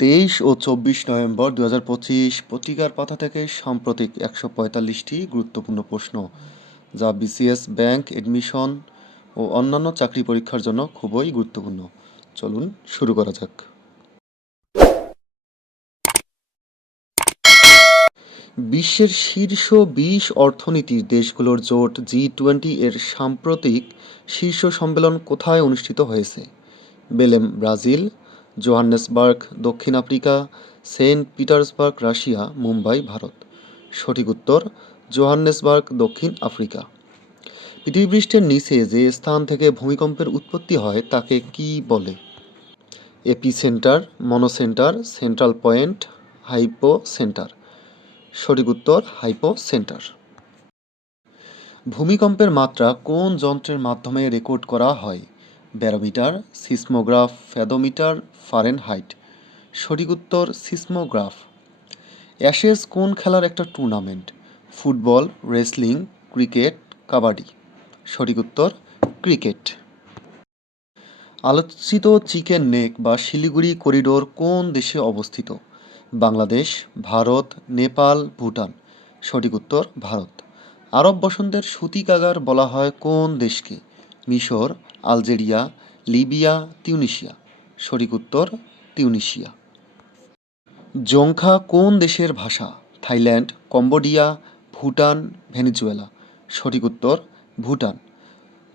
তেইশ ও চব্বিশ নভেম্বর দু হাজার পঁচিশ পত্রিকার পাতা থেকে সাম্প্রতিক একশো পঁয়তাল্লিশটি গুরুত্বপূর্ণ প্রশ্ন, যা বিসিএস ব্যাংক এডমিশন ও অন্যান্য চাকরি পরীক্ষার জন্য খুবই গুরুত্বপূর্ণ। চলুন শুরু করা যাক। বিশ্বের শীর্ষ বিশ অর্থনীতির দেশগুলোর জোট জি টোয়েন্টি এর সাম্প্রতিক শীর্ষ সম্মেলন কোথায় অনুষ্ঠিত হয়েছে? বেলেম, ব্রাজিল জোহান্নেসবার্গ, দক্ষিণ Africa, Saint Petersburg, Russia, Mumbai, Bharat. সঠিক উত্তর, জোহান্নেসবার্গ, দক্ষিণ আফ্রিকা। পৃথিবীপৃষ্ঠের নিচে যে স্থান থেকে ভূমিকম্পের উৎপত্তি হয়, তাকে কি বলে? Epicentre, monocentre, central point hypocentre সঠিক উত্তর হাইপো সেন্টার ভূমিকম্পের মাত্রা কোন যন্ত্রের মাধ্যমে রেকর্ড করা হয়? Barometer, seismograph, fathometer, Fahrenheit. সঠিক উত্তর, সিসমোগ্রাফ। অ্যাশেজ কোন খেলার একটা tournament football, wrestling, cricket, kabaddi. সঠিক উত্তর, ক্রিকেট। আলোচিত চিকেন নেক বা শিলিগুড়ি করিডোর কোন দেশে অবস্থিত? বাংলাদেশ, ভারত, নেপাল, ভুটান। সঠিক উত্তর, ভারত। আরব বসন্তের সুতি কাগার বলা হয় কোন দেশকে? মিশর আলজেরিয়া, লিবিয়া তিউনিশিয়া সঠিক উত্তর তিউনিশিয়া জংখা কোন দেশের ভাষা? Thailand, Cambodia, Bhutan, Venezuela. সঠিক উত্তর, ভুটান।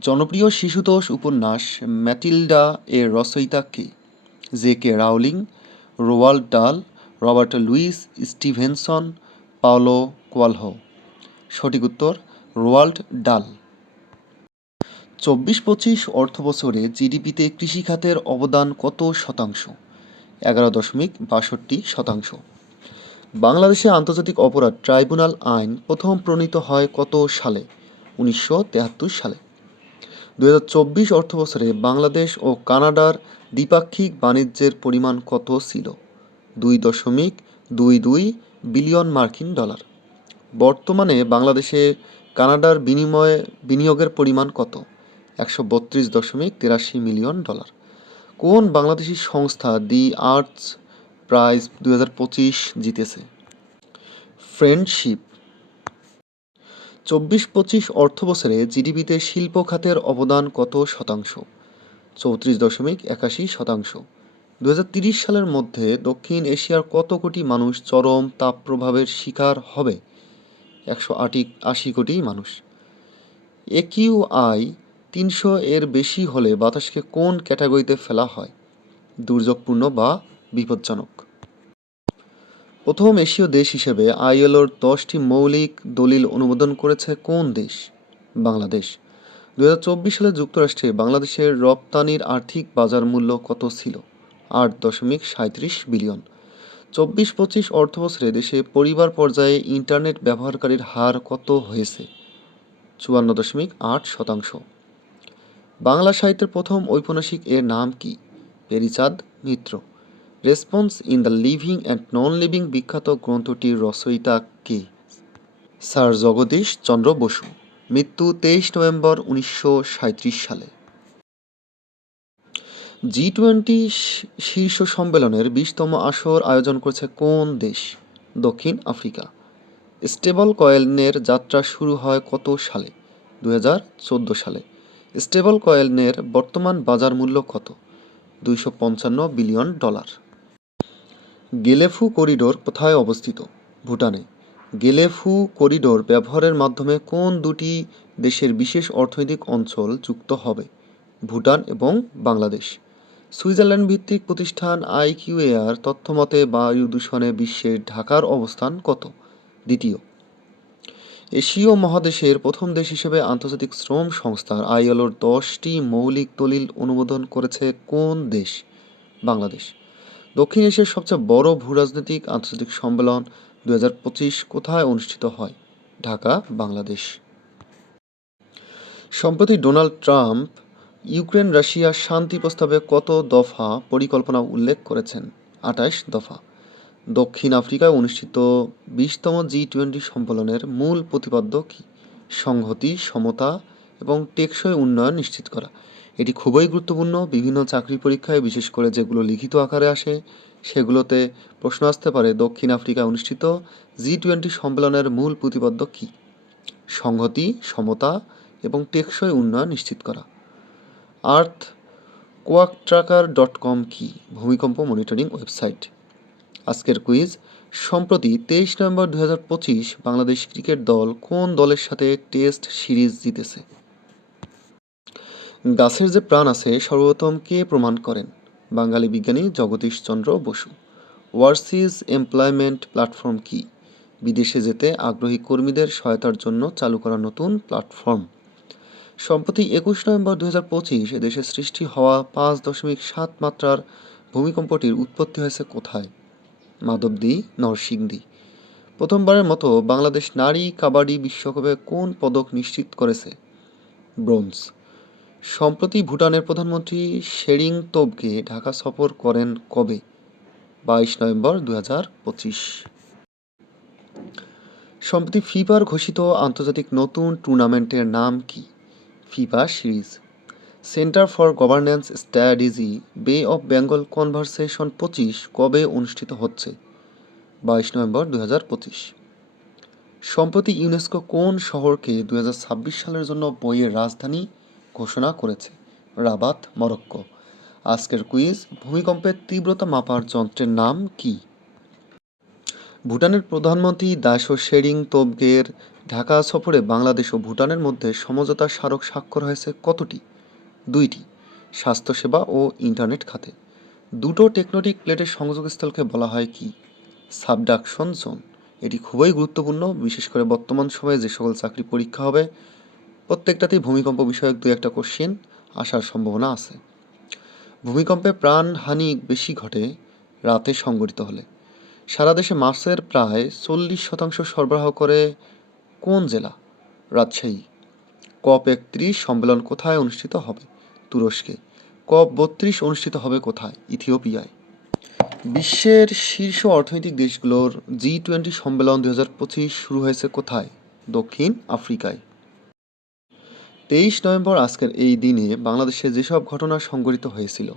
জনপ্রিয় শিশুতোষ উপন্যাস ম্যাটিল্ডা এর রচয়িতা কে? J K Rowling Roald Dahl, Robert Louis, Stevenson, Paulo Coelho. সঠিক উত্তর, রোয়াল্ড ডাল। চব্বিশ পঁচিশ অর্থবছরে জিডিপিতে কৃষিখাতের অবদান কত শতাংশ? এগারো দশমিক বাষট্টি শতাংশ। বাংলাদেশে আন্তর্জাতিক অপরাধ ট্রাইব্যুনাল আইন প্রথম প্রণীত হয় কত সালে? উনিশশো সালে। দু হাজার চব্বিশ অর্থবছরে বাংলাদেশ ও কানাডার দ্বিপাক্ষিক বাণিজ্যের পরিমাণ কত ছিল? দুই দশমিক দুই দুই বিলিয়ন মার্কিন ডলার। বর্তমানে বাংলাদেশে কানাডার বিনিময়ে বিনিয়োগের পরিমাণ কত? একশো বত্রিশ দশমিক তিরাশি মিলিয়ন ডলার। কোন বাংলাদেশি সংস্থা দি আর্টস প্রাইজ দু হাজার পঁচিশ জিতেছে? ফ্রেন্ডশিপ। চব্বিশ পঁচিশ অর্থবছরে জিডিপিতে শিল্প খাতের অবদান কত শতাংশ? চৌত্রিশ দশমিক একাশি শতাংশ। দু সালের মধ্যে দক্ষিণ এশিয়ার কত কোটি মানুষ চরম তাপপ্রভাবের শিকার হবে? একশো আটি আশি কোটি মানুষ। একিউআই তিনশো এর বেশি হলে বাতাসকে কোন ক্যাটাগরিতে ফেলা হয়? দুর্যোগপূর্ণ বা বিপজ্জনক? প্রথম এশীয় দেশ হিসেবে আইএলওর দশটি মৌলিক দলিল অনুমোদন করেছে কোন দেশ? বাংলাদেশ। দু হাজার চব্বিশ সালে যুক্তরাষ্ট্রে বাংলাদেশের রপ্তানির আর্থিক বাজার মূল্য কত ছিল? আট দশমিক সাঁত্রিশ বিলিয়ন। চব্বিশ পঁচিশ অর্থবছরে দেশে পরিবার পর্যায়ে ইন্টারনেট ব্যবহারকারীর হার কত হয়েছে? চুয়ান্ন দশমিক আট শতাংশ। বাংলা সাহিত্যের প্রথম ঔপন্যাসিক এর নাম কি? Pearychand Mitra. Response in the living and non living বিখ্যাত গ্রন্থটির রচয়িতা কে? স্যার জগদীশ চন্দ্র বসু। মৃত্যু তেইশ নভেম্বর উনিশশো সালে। জি টোয়েন্টি শীর্ষ সম্মেলনের বিশতম আসর আয়োজন করেছে কোন দেশ? দক্ষিণ আফ্রিকা। স্টেবল কয়েনের যাত্রা শুরু হয় কত সালে? দু হাজার চোদ্দ সালে। স্টেবল কয়েনের বর্তমান বাজার মূল্য কত? দুইশো পঞ্চান্ন বিলিয়ন ডলার। গেলেফু করিডোর কোথায় অবস্থিত? ভুটানে। গেলেফু করিডোর ব্যবহারের মাধ্যমে কোন দুটি দেশের বিশেষ অর্থনৈতিক অঞ্চল যুক্ত হবে? ভুটান এবং বাংলাদেশ। সুইজারল্যান্ড ভিত্তিক প্রতিষ্ঠান আইকিউএআর তথ্যমতে বায়ু দূষণে বিশ্বের ঢাকার অবস্থান কত? দ্বিতীয় এশীয় মহাদেশের প্রথম দেশ হিসেবে আন্তর্জাতিক শ্রম সংস্থার আইএলওর দশটি মৌলিক দলিল অনুমোদন করেছে কোন দেশ? বাংলাদেশ। দক্ষিণ এশিয়ার সবচেয়ে বড় ভূরাজনৈতিক আন্তর্জাতিক সম্মেলন দু হাজার পঁচিশ কোথায় অনুষ্ঠিত হয়? ঢাকা, বাংলাদেশ। সম্প্রতি ডোনাল্ড ট্রাম্প ইউক্রেন রাশিয়া শান্তি প্রস্তাবে কত দফা পরিকল্পনা উল্লেখ করেছেন? আঠাশ দফা। দক্ষিণ আফ্রিকায় অনুষ্ঠিত বিশতম জি টোয়েন্টি সম্মেলনের মূল প্রতিপাদ্য কী সংহতি, সমতা এবং টেকসই উন্নয়ন নিশ্চিত করা। এটি খুবই গুরুত্বপূর্ণ। বিভিন্ন চাকরি পরীক্ষায়, বিশেষ করে যেগুলো লিখিত আকারে আসে, সেগুলোতে প্রশ্ন আসতে পারে, দক্ষিণ আফ্রিকায় অনুষ্ঠিত জি টোয়েন্টি সম্মেলনের মূল প্রতিপাদ্য কী? সংহতি, সমতা এবং টেকসই উন্নয়ন নিশ্চিত করা। আর্থ কোয়াকট্রাকার ডট কম কি? ভূমিকম্প মনিটরিং ওয়েবসাইট। আজকের কুইজ। সম্প্রতি তেইশ নভেম্বর দু পঁচিশ বাংলাদেশ ক্রিকেট দল কোন দলের সাথে টেস্ট সিরিজ জিতেছে? গাছের যে প্রাণ আছে, সর্বপ্রথম কে প্রমাণ করেন? বাঙালি বিজ্ঞানী Jagadish Chandra Bose. Overseas employment platform কি? বিদেশে যেতে আগ্রহী কর্মীদের সহায়তার জন্য চালু করা নতুন প্ল্যাটফর্ম। সম্প্রতি একুশ নভেম্বর দু হাজার পঁচিশ এদেশে সৃষ্টি হওয়া পাঁচ দশমিক সাত মাত্রার ভূমিকম্পটির উৎপত্তি হয়েছে কোথায়? মাধবদী, নরসিংদী। প্রথমবারের মতো বাংলাদেশ নারী কাবাডি বিশ্বকাপে কোন পদক নিশ্চিত করেছে? ব্রোঞ্জ। সম্প্রতি ভুটানের প্রধানমন্ত্রী শেরিং তোবগে ঢাকা সফর করেন কবে? বাইশ নভেম্বর দু হাজার পঁচিশ। সম্প্রতি ফিফার ঘোষিত আন্তর্জাতিক নতুন টুর্নামেন্টের নাম কি? FIFA series. Centre for governance strategy Bay of Bengal conversation পঁচিশ কবে অনুষ্ঠিত হচ্ছে? বাইশ নভেম্বর দু হাজার পঁচিশ। সম্প্রতি ইউনেস্কো কোন শহরকে দু হাজার ছাব্বিশ সালের জন্য বইয়ের রাজধানী ঘোষণা করেছে? Rabat, Morocco. আজকের কুইজ ভূমিকম্পের তীব্রতা মাপার যন্ত্রের নাম কি? ভুটানের প্রধানমন্ত্রী দাসো শেরিং তোবগের ঢাকা সফরে বাংলাদেশ ও ভুটানের মধ্যে সমঝোতা স্মারক স্বাক্ষর হয়েছে কতটি? দুইটি, স্বাস্থ্যসেবা ও ইন্টারনেট খাতে। দুটো টেকনোটিক প্লেটের সংযোগস্থলকে বলা হয় কি? Subduction zone. এটি খুবই গুরুত্বপূর্ণ, বিশেষ করে বর্তমান সময়ে যে সকল চাকরি পরীক্ষা হবে, প্রত্যেকটাতেই ভূমিকম্প বিষয়ক দু একটা কোশ্চেন আসার সম্ভাবনা আছে। ভূমিকম্পে প্রাণহানি বেশি ঘটে রাতে সংঘটিত হলে। সারা দেশে মাছের প্রায় চল্লিশ শতাংশ সরবরাহ করে কোন জেলা? রাজশাহী। কপ একত্রিশ সম্মেলন কোথায় অনুষ্ঠিত হবে? তুরস্কে। কপ বত্রিশ অনুষ্ঠিত হবে কোথায়? ইথিওপিয়ায়। বিশ্বের শীর্ষ অর্থনৈতিক দেশগুলোর জি টোয়েন্টি সম্মেলন দু হাজার পঁচিশ শুরু হয়েছে কোথায়? দক্ষিণ আফ্রিকায়। তেইশ নভেম্বর আজকের এই দিনে বাংলাদেশে যেসব ঘটনা সংঘটিত হয়েছিল,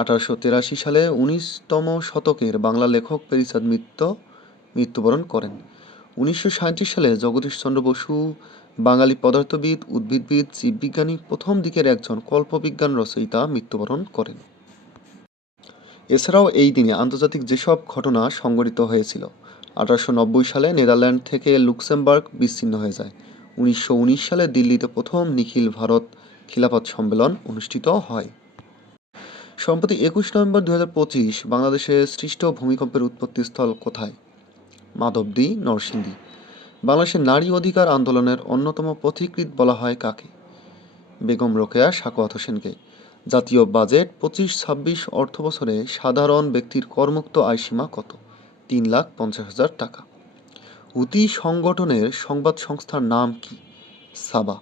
আঠারোশো তেরাশি সালে উনিশতম শতকের বাংলা লেখক পেরিচাঁদ মিত্র মৃত্যুবরণ করেন। উনিশশো সালে জগদীশচন্দ্র বসু বাঙালি পদার্থবিদ, উদ্ভিদবিদ, জীববিজ্ঞানী প্রথম দিকের একজন কল্পবিজ্ঞান রচয়িতা মৃত্যুবরণ করেন। এছাড়াও এই দিনে আন্তর্জাতিক যেসব ঘটনা সংঘটিত হয়েছিল, আঠারোশো নব্বই সালে নেদারল্যান্ড থেকে লুক্সেমবার্গ বিচ্ছিন্ন হয়ে যায়। উনিশশো উনিশ সালে দিল্লিতে প্রথম নিখিল ভারত খিলাফত সম্মেলন অনুষ্ঠিত হয়। সম্প্রতি একুশ নভেম্বর দু হাজার পঁচিশ বাংলাদেশে সৃষ্ট ভূমিকম্পের উৎপত্তিস্থল কোথায়? মাধবদী, নরসিংদী। বাংলাদেশের নারী অধিকার আন্দোলনের অন্যতম পথিকৃৎ বলা হয় কাকে? বেগম রোকেয়া, সাকোয়াত হোসেনকে। জাতীয় বাজেট পঁচিশ ছাব্বিশ অর্থ বছরে সাধারণ ব্যক্তির করমুক্ত আয়সীমা কত? তিন লাখ পঞ্চাশ হাজার টাকা। হুতি সংগঠনের সংবাদ সংস্থার নাম কি? সাবা।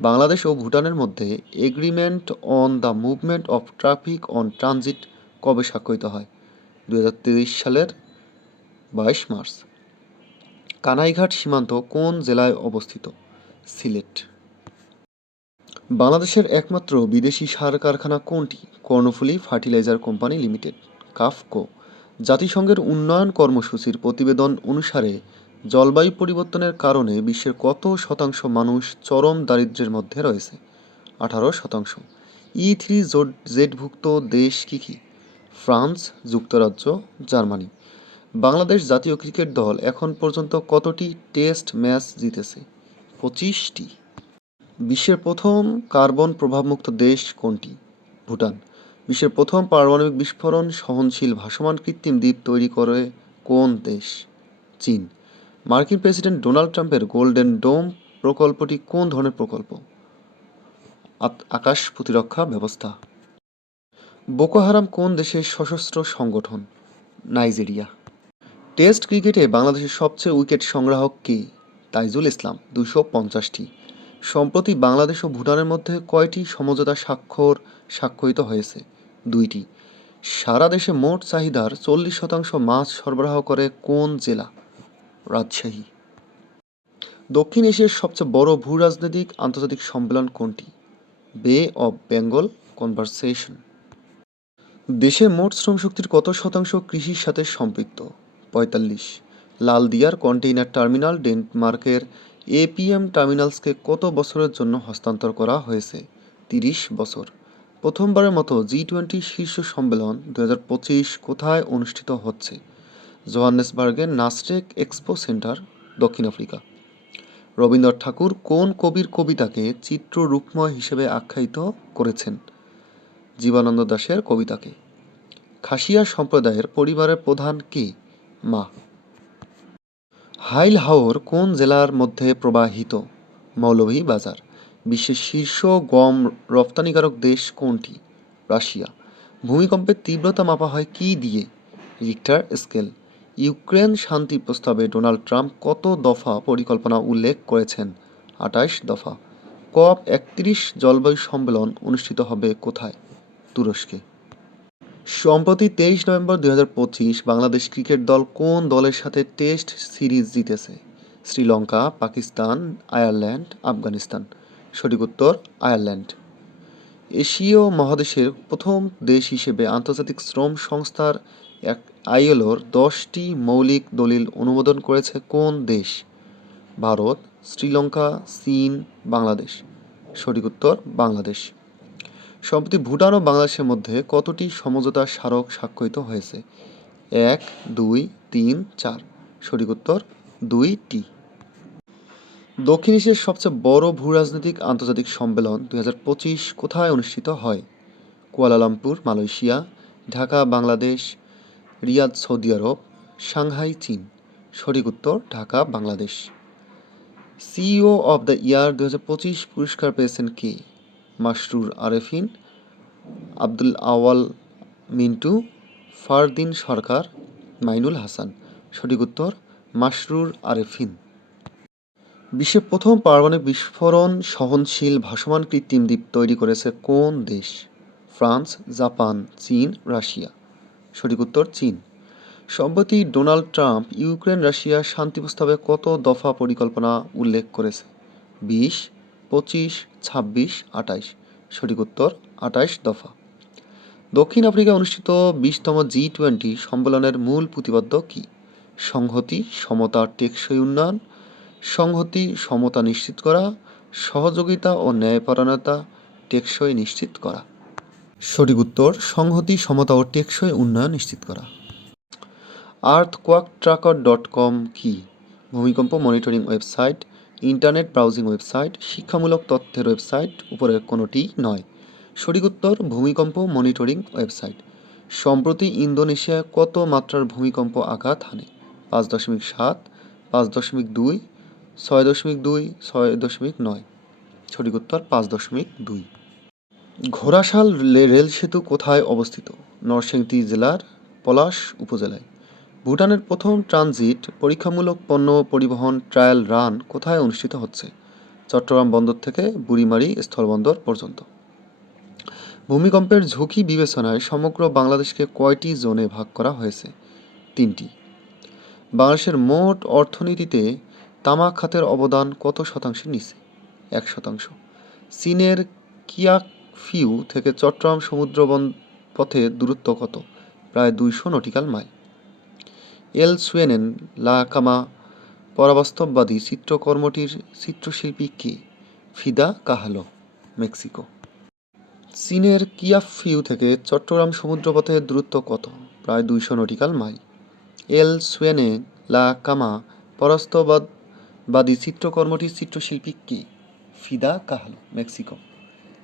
বাংলাদেশ ও ভুটানের মধ্যে agreement on the movement of traffic on transit কবে স্বাক্ষরিত হয়? দুই হাজার তেইশ সালের বাইশ মার্চ। কানাইঘাট সীমান্ত কোন জেলায় অবস্থিত? সিলেট। বাংলাদেশের একমাত্র বিদেশি সার কারখানা কোনটি? Karnaphuli fertilizer company limited, KAFCO. জাতিসংঘের উন্নয়ন কর্মসূচির প্রতিবেদন অনুসারে জলবায়ু পরিবর্তনের কারণে বিশ্বের কত শতাংশ মানুষ চরম দারিদ্র্যের মধ্যে রয়েছে? আঠারো শতাংশ। ই থ্রি জোট জেডভুক্ত দেশ কী কী? ফ্রান্স, যুক্তরাজ্য, জার্মানি। বাংলাদেশ জাতীয় ক্রিকেট দল এখন পর্যন্ত কতটি টেস্ট ম্যাচ জিতেছে? পঁচিশটি। বিশ্বের প্রথম কার্বন প্রভাবমুক্ত দেশ কোনটি? ভুটান। বিশ্বের প্রথম পারমাণবিক বিস্ফোরণ সহনশীল ভাসমান কৃত্রিম দ্বীপ তৈরি করে কোন দেশ? চীন। মার্কিন প্রেসিডেন্ট ডোনাল্ড ট্রাম্পের গোল্ডেন ডোম প্রকল্পটি কোন ধরনের প্রকল্প? আকাশ প্রতিরক্ষা ব্যবস্থা। বোকো হারাম কোন দেশের সশস্ত্র সংগঠন? নাইজেরিয়া। টেস্ট ক্রিকেটে বাংলাদেশের সবচেয়ে উইকেট সংগ্রাহক কে? তাইজুল ইসলাম, দুশো পঞ্চাশটি। সম্প্রতি বাংলাদেশ ও ভুটানের মধ্যে কয়টি সমঝোতা স্বাক্ষর স্বাক্ষরিত হয়েছে? দুইটি। সারা দেশে মোট চাহিদার চল্লিশ শতাংশ মাছ সরবরাহ করে কোন জেলা? রাজশাহী। দক্ষিণ এশিয়ার সবচেয়ে বড় ভূ রাজনৈতিক আন্তর্জাতিক সম্মেলন কোনটি? বে অব বেঙ্গল কনভারসেশন। দেশের মোট শ্রমশক্তির কত শতাংশ কৃষির সাথে সম্পৃক্ত? পঁয়তাল্লিশ। লালদিয়ার কন্টেইনার টার্মিনাল ডেনমার্কের এপিএম টার্মিনালসকে কত বছরের জন্য হস্তান্তর করা হয়েছে? তিরিশ বছর। প্রথমবারের মতো জি টোয়েন্টি শীর্ষ সম্মেলন দু হাজার পঁচিশ কোথায় অনুষ্ঠিত হচ্ছে? জোহান্নেসবার্গের নাসরেক এক্সপো সেন্টার, দক্ষিণ আফ্রিকা। রবীন্দ্রনাথ ঠাকুর কোন কবির কবিতাকে চিত্র চিত্ররূপময় হিসেবে আখ্যায়িত করেছেন? জীবানন্দ দাশের কবিতাকে। খাসিয়া সম্প্রদায়ের পরিবারের প্রধান কে? মা। হাইল হাওর কোন জেলার মধ্যে প্রবাহিত? মৌলভীবাজার বিশ্বের শীর্ষ গম রপ্তানিকারক দেশ কোনটি? রাশিয়া। ভূমিকম্পের তীব্রতা মাপা হয় কি দিয়ে? Richter scale. ইউক্রেন শান্তি প্রস্তাবে ডোনাল্ড ট্রাম্প কত দফা পরিকল্পনা উল্লেখ করেছেন? আটাইশ দফা। কপ একত্রিশ জলবায়ু সম্মেলন অনুষ্ঠিত হবে কোথায়? তুরস্কে। সম্প্রতি তেইশ নভেম্বর দু হাজার পঁচিশ বাংলাদেশ ক্রিকেট দল কোন দলের সাথে টেস্ট সিরিজ জিতেছে? শ্রীলঙ্কা, পাকিস্তান, আয়ারল্যান্ড, আফগানিস্তান। সঠিক উত্তর, আয়ারল্যান্ড। এশীয় মহাদেশের প্রথম দেশ হিসেবে আন্তর্জাতিক শ্রম সংস্থার এক আইএলওর দশটি মৌলিক দলিল অনুমোদন করেছে কোন দেশ? ভারত, শ্রীলঙ্কা, চীন, বাংলাদেশ। সঠিক উত্তর, বাংলাদেশ। সম্প্রতি ভুটান ও বাংলাদেশের মধ্যে কতটি সমঝোতা স্মারক স্বাক্ষরিত হয়েছে? এক, দুই, তিন, চার। সঠিক উত্তর দুইটি দক্ষিণ এশিয়ার সবচেয়ে বড় ভূরাজনৈতিক আন্তর্জাতিক সম্মেলন দুই হাজার পঁচিশ কোথায় অনুষ্ঠিত হয়? Kuala Lumpur Malaysia, Dhaka, Bangladesh, Riyadh, Saudi Arab, Shanghai, চীন। সঠিক উত্তর Dhaka, Bangladesh. CEO of the year দু হাজার পঁচিশ পুরস্কার পেয়েছেন কে? মাসরুর আরেফিন, আব্দুল আওয়াল মিন্টু, ফারদিন সরকার, মাইনুল হাসান। সঠিক উত্তর মাসরুর আরেফিন। বিশ্বের প্রথম পারমাণবিক বিস্ফোরণ সহনশীল ভাসমান কৃত্রিম দ্বীপ তৈরি করেছে কোন দেশ? ফ্রান্স, জাপান, চীন, রাশিয়া। সঠিক উত্তর, চীন। সম্প্রতি ডোনাল্ড ট্রাম্প ইউক্রেন রাশিয়া শান্তি প্রস্তাবে কত দফা পরিকল্পনা উল্লেখ করেছে? বিশ পঁচিশ, ছাব্বিশ আটাইশ সঠিক উত্তর আটাইশ দফা। দক্ষিণ আফ্রিকায় অনুষ্ঠিত বিশতম জি টোয়েন্টি সম্মেলনের মূল প্রতিপাদ্য কী? সংহতি, সমতা, টেকসই উন্নয়ন। সংহতি, সমতা নিশ্চিত করা। সহযোগিতা ও ন্যায়পরায়ণতা টেকসই নিশ্চিত করা। সঠিক উত্তর, সংহতি, সমতা ও টেকসই উন্নয়ন নিশ্চিত করা। Earthquake tracker dot com কি? ভূমিকম্প monitoring website internet browsing website, শিক্ষামূলক তথ্যের ওয়েবসাইট উপরের কোনোটি নয়। সঠিক উত্তর, ভূমিকম্প মনিটরিং ওয়েবসাইট। সম্প্রতি ইন্দোনেশিয়ায় কত মাত্রার ভূমিকম্প আঘাত হানে? পাঁচ দশমিক সাত, পাঁচ দশমিক দুই, ছয় দশমিক দুই, ছয় দশমিক নয়। সঠিক উত্তর, পাঁচ দশমিক দুই। ঘোড়াশাল রেল সেতু কোথায় অবস্থিত? নরসিংদী জেলার পলাশ উপজেলায়। ভুটানের প্রথম ট্রানজিট পরীক্ষামূলক পণ্য পরিবহন ট্রায়াল রান কোথায় অনুষ্ঠিত হচ্ছে? চট্টগ্রাম বন্দর থেকে বুড়িমারি স্থলবন্দর পর্যন্ত। ভূমিকম্পের ঝুঁকি বিবেচনায় সমগ্র বাংলাদেশকে কয়টি জোনে ভাগ করা হয়েছে? তিনটি। বাংলাদেশের মোট অর্থনীতিতে তামাক খাতের অবদান কত শতাংশের নিচে? এক শতাংশ। চীনের কিয়াকফিউ থেকে চট্টগ্রাম সমুদ্রবন পথে দূরত্ব কত? প্রায় দুইশো নটিক্যাল মাইল। এল সুয়েনেন লা কামা, পরাবাস্তববাদী চিত্রকর্মটির চিত্রশিল্পী কে? Frida Kahlo, Mexico. চীনের কিয়াফিউ থেকে চট্টগ্রাম সমুদ্রপথের দূরত্ব কত? প্রায় দুইশো নটিক্যাল মাইল। এল সুয়েনে লা কামা পরাস্তবাদী চিত্রকর্মটির চিত্রশিল্পী কে? Frida Kahlo, Mexico.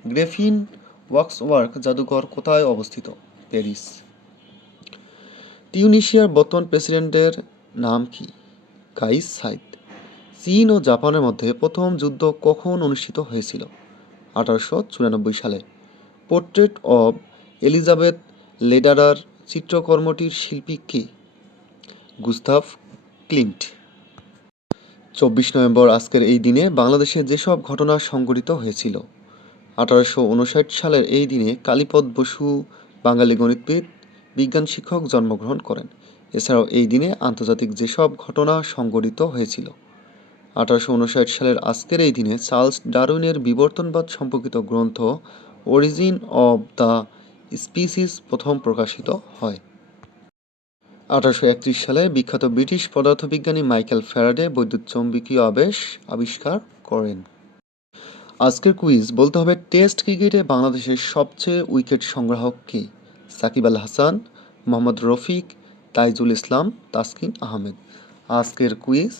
গ্রেফিন ওয়ার্কসওয়ার্ক জাদুঘর কোথায় অবস্থিত? প্যারিস। টিউনিশিয়ার বর্তমান প্রেসিডেন্টের নাম কি? Kais Saied. চীন ও জাপানের মধ্যে প্রথম যুদ্ধ কখন অনুষ্ঠিত হয়েছিল? আঠারোশো চুরানব্বই সালে। পোর্ট্রেট অব এলিজাবেথ লেডারার চিত্রকর্মটির শিল্পী কে? গুস্তাফ ক্লিন্ট। চব্বিশ নভেম্বর আজকের এই দিনে বাংলাদেশে যেসব ঘটনা সংঘটিত হয়েছিল, আঠারোশো উনষাট সালের এই দিনে কালীপদ বসু, বাঙালি গণিতবিদ বিজ্ঞান শিক্ষক জন্মগ্রহণ করেন। এছাড়াও এই দিনে আন্তর্জাতিক যেসব ঘটনা সংঘটিত হয়েছিল, আঠারোশো উনষাট সালের আজকের এই দিনে চার্লস ডারউইনের বিবর্তনবাদ সম্পর্কিত গ্রন্থ অরিজিন অব দ্য স্পিসিস প্রথম প্রকাশিত হয়। আঠারোশো একত্রিশ সালে বিখ্যাত ব্রিটিশ পদার্থবিজ্ঞানী মাইকেল ফ্যারাডে বৈদ্যুৎ চৌম্বকীয় আবেশ আবিষ্কার করেন। আজকের কুইজ বলতে হবে টেস্ট ক্রিকেটে বাংলাদেশের সবচেয়ে উইকেট সংগ্রাহক কে? সাকিব আল হাসান, মোহাম্মদ রফিক, তাইজুল ইসলাম, তাসকিন আহমেদ। আজকের কুইজ,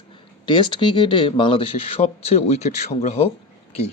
টেস্ট ক্রিকেটে বাংলাদেশের সবচেয়ে উইকেট সংগ্রাহক কে?